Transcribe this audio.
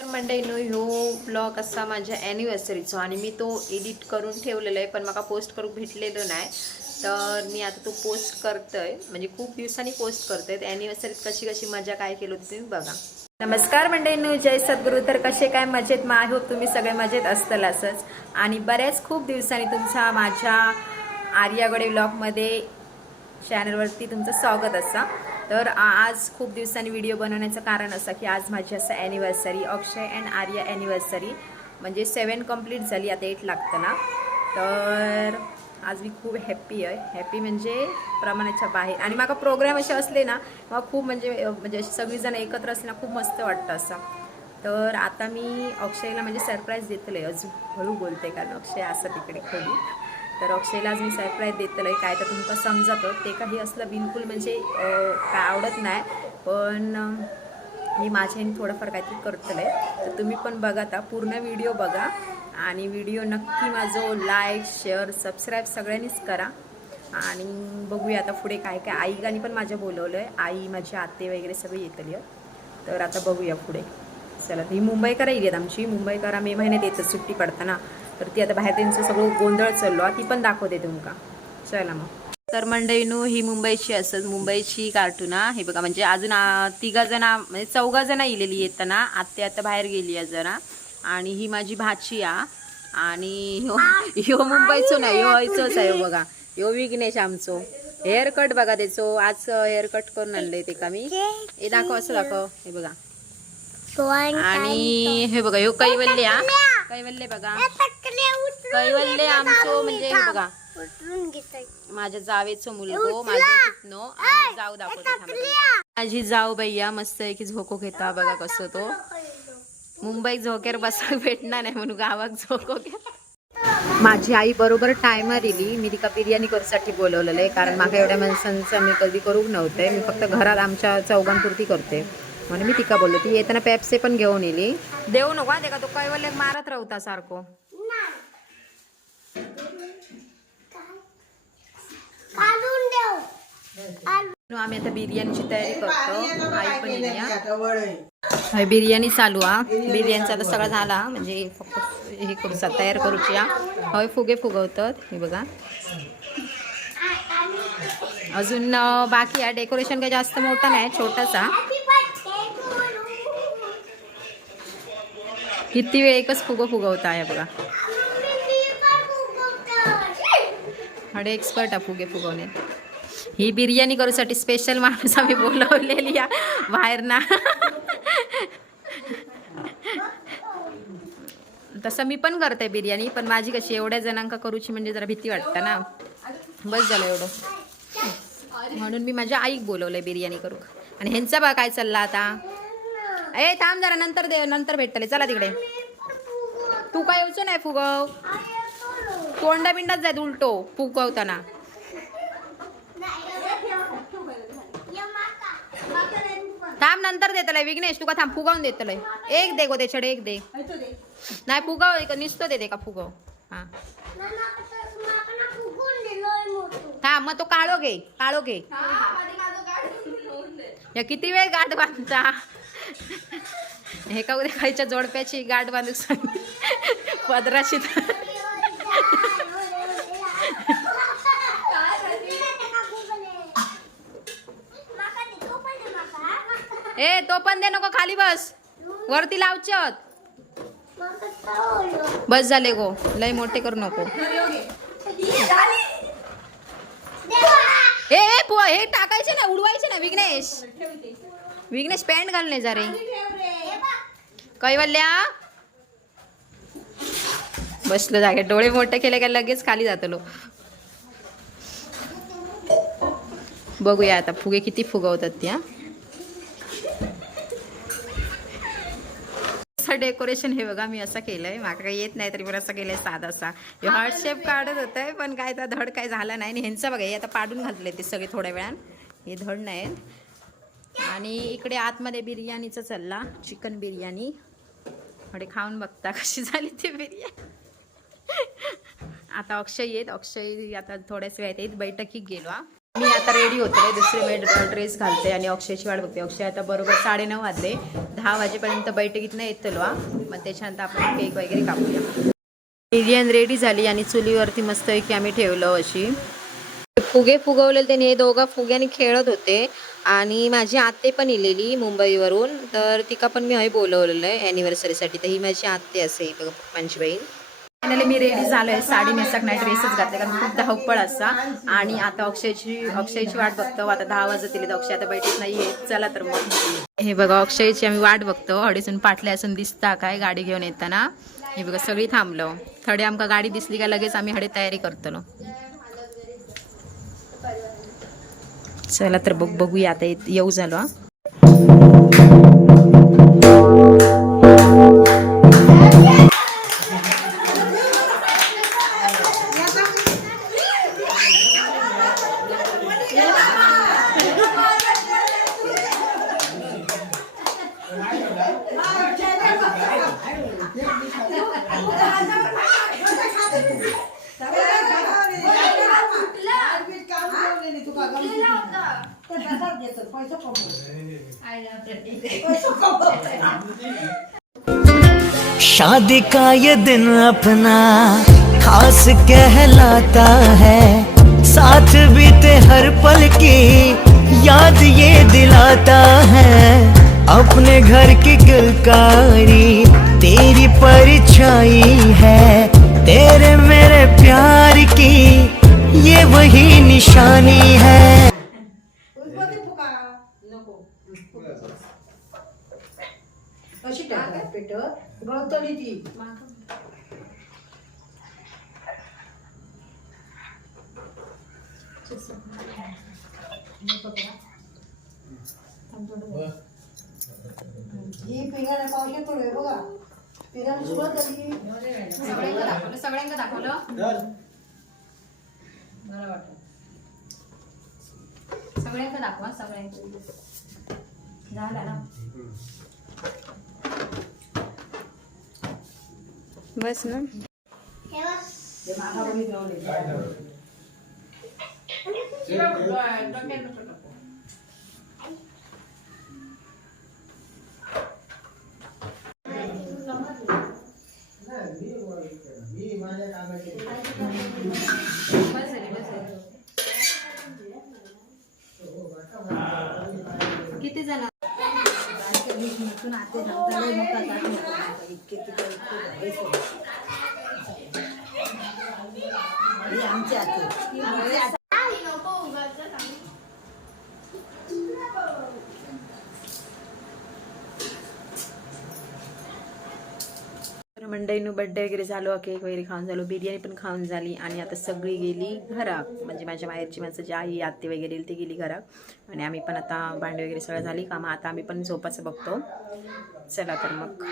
मंडळीनो ह्यो ब्लॉग असा माझ्या ॲनिव्हर्सरीचो आणि मी तो एडिट करून ठेवलेला आहे, पण मला पोस्ट करूक भेटलेलो नाही. तर मी आता तो पोस्ट करतोय, म्हणजे खूप दिवसांनी पोस्ट करतोय. ॲनिव्हर्सरीत कशी कशी मजा काय केली होती तुम्ही बघा. नमस्कार मंडळीनो, जय सद्गुरू. तर कसे काय मजेत? मग आय होप तुम्ही सगळे मजेत असताल असंच. आणि बऱ्याच खूप दिवसांनी तुमचा माझ्या आर्यागडे ब्लॉगमध्ये चॅनलवरती तुमचं स्वागत असा. तर आज खूप दिवसांनी व्हिडिओ बनवण्याचं कारण असं की आज माझी असं anniversary, Akshay and Arya anniversary, म्हणजे 7 कंप्लीट झाली, आता 8 लागतं ना. तर आज मी खूप हॅप्पी आहे. हॅप्पी म्हणजे प्रमाणाच्या बाहेर. आणि मला प्रोग्राम असे असले ना मग खूप म्हणजे सगळीजण एकत्र असले ना खूप मस्त वाटतं असं. तर आता मी अक्षयला म्हणजे सरप्राईज देतले, अजून हळू बोलते कारण अक्षय असं तिकडे खोली. तर अक्षयला आज मी सरप्राईज देतलं आहे. काय तर तुमका समजतं ते काही असलं बिलकुल म्हणजे काय आवडत नाही, पण मी माझ्याने थोडंफार काहीतरी करतलं आहे. तर तुम्ही पण बघा, आता पूर्ण व्हिडिओ बघा आणि व्हिडिओ नक्की माझं लाईक शेअर सबस्क्राईब सगळ्यांनीच करा. आणि बघूया आता पुढे काय काय. आईगानी पण माझ्या बोलवलं आहे, आई माझी आते वगैरे सगळे येतली आहे. तर आता बघूया पुढे. चला, ही मुंबईकर येईल आमची. मुंबईकरा मे महिन्यात येतं सुट्टी पडताना. तर ती आता बाहेर त्यांचं सगळं गोंधळ चाललो, ती पण दाखवते तुमका. चला मग. तर मंडळीनो, ही मुंबईची असत, मुंबईची कार्टून हे बघा. म्हणजे अजून 3 जण म्हणजे 4 जण इलेली येताना. आत्या आता बाहेर गेली आहे जरा. आणि ही माझी भाची आणि ह्यो मुंबईचो नाही, ह्यो हयचोच आहे बघा. ह्यो विघ्नेश आमचो. हेअरकट बघा त्याचो, आज हेअरकट करून आणलंय ते का मी. हे दाखव, असं दाखव. हे बघा. आणि हे बघा, ह्यो कैवल्य. कैवल्य बघा, कैवल्य आमचो म्हणजे हे बघा माझ्या जावेचो मुलगो, माझं सुटनो. आणि जाऊ दाखवते, माझी जाऊ भैया मस्त आहे की झोको घेता बघा कसं. तो मुंबईत झोकेर बसायला भेटणार नाही म्हणून गावात झोको घ्या. माझी आई बरोबर टायमर दिली. मी तिका बिर्याणी करूसाठी बोलवलेलं आहे, कारण माझ्या एवढ्या माणसांचं मी कधी करूक नव्हते. मी फक्त घरात आमच्या चौघांपुरती करते म्हणून मी तिका बोललो. ती येताना पेप्से पण घेऊन येली. देऊ नको ते का, तो कैवल्य मारत राहता सारखो. आम्ही आता बिर्याणीची तयारी करतो. आई पण येईल. बिर्याणी चालू बिर्याणीचा आता सगळं झाला, म्हणजे फक्त हे करूचा तयार करूची. हवे फुगे फुगवतात हे बघा. अजून बाकी आहे. डेकोरेशन काही जास्त मोठा नाही, छोटासा. किती वेळ एकच फुगो फुगवता आहे बघा. हडे एक्सपर्ट फुगे फुगवणे. ही बिर्याणी करूसाठी स्पेशल माणूस आम्ही बोलवलेली बाहेर ना. तसं मी पण करते बिर्याणी, पण माझी कशी एवढ्या जणांका करूची म्हणजे जरा भीती वाटतं ना. बस झालं एवढं, म्हणून मी माझ्या आईक बोलवलंय बिर्याणी करू. आणि ह्यांचा बा काय चालला आता. ए थांब जरा, नंतर भेटतले. चला तिकडे. तू काय येऊचो नाही फुगव, तोंडा बिंडात जायत उलटो फुगवताना. थांब, नंतर देतलंय विघ्नेश. तुका थांब, फुगावून देतलंय. एक दे गो त्याच्याकडे, एक दे. नाही फुगाव निसतो देते का फुगव. हा थांब, मग तो काळो घे, काळो घे. या किती वेळ गाठ बांधता. हे का उद्या खायच्या जोडप्याची गाठ बांधू सांग पदराशी. ए तो पण दे नको, खाली बस. वरती लावचत. बस झाले गो, लय मोठे करू नको. हे टाकायचे ना, उडवायचे ना विघ्नेश. विघ्नेश पॅन्ट घालणे जा रे. कैवल्या बसलं जागे. डोळे मोठे केले का लगेच खाली जातलो. बघूया आता फुगे किती फुगवतात त्या. डेकोरेशन हे बघा मी असं केलंय. माका काही येत नाही तरी पण असं केलंय साधा असा. हार्ट शेप काढत होतंय, पण काय तर धड काय झालं नाही. आणि ह्यांचं बघा, हे आता पाडून घातले ते सगळे थोड्या वेळान. हे धड नाहीत. आणि इकडे आतमध्ये बिर्याणीचं चालला, चिकन बिर्याणी. थोडे खाऊन बघता कशी झाली ती बिर्याणी. आता अक्षय येत, अक्षय आता थोड्याच वेळात येत. बैठकीत गेलो मी आता रेडी होते, दुसरे मी ड्रेस घालते आणि अक्षयची वाट बघते. अक्षय आता बरोबर 9:30 वाजले, 10 वाजेपर्यंत बैठकीत नाही येतलो. मग त्याच्यानंतर आपण केक वगैरे कापूया. बिर्याणी रेडी झाली आणि चुलीवरती मस्त की आम्ही ठेवलं अशी. फुगे फुगवलेले त्यांनी, हे दोघं फुग्याने खेळत होते. आणि माझी आत्ते पण इलेली मुंबईवरून, तर तिका पण मी हय बोलवलेलं आहे ॲनिव्हर्सरीसाठी. तर ही माझी आत्ते असे बघा, पप्पांची बहीण. फायनली मी रेडी झालो आहे, साडी नेसक नाही ड्रेसच घातले कारण खूप धावपळ असा. आणि आता अक्षयची वाट बघतो. आता 10 वाजतील तर अक्षय आता बैठक नाही आहे. चला तर मग हे बघा अक्षयची आम्ही वाट बघतो. अडीचून पाटले असून दिसता काय गाडी घेऊन येताना. हे बघा सगळी थांबलो. थोडी आमका गाडी दिसली का लगेच आम्ही हडे तयारी करतलो. चला तर बघूया आता येऊ झालो. शादी का ये दिन अपना खास कहलाता है, साथ बीते हर पल की याद ये दिलाता है। अपने घर की किलकारी तेरी परछाई है, तेरे मेरे प्यार की ये वही निशानी है। सगळ्यांना दाखवलं. सगळ्यांना दाखवा. सगळ्यांना झाला ना बस ना. किती जण मंडईनं बर्थडे वगैरे झालो, केक वगैरे खाऊन झालो, बिर्याणी पण खाऊन झाली. आणि आता सगळी गेली घरात. म्हणजे माझ्या माहेरची माणसं जी आई आत्ते वगैरे ते गेली घरात. आणि आम्ही पण आता भांडी वगैरे सगळं झाली कामं. आता आम्ही पण झोपाचं बघतो. चला तर मग.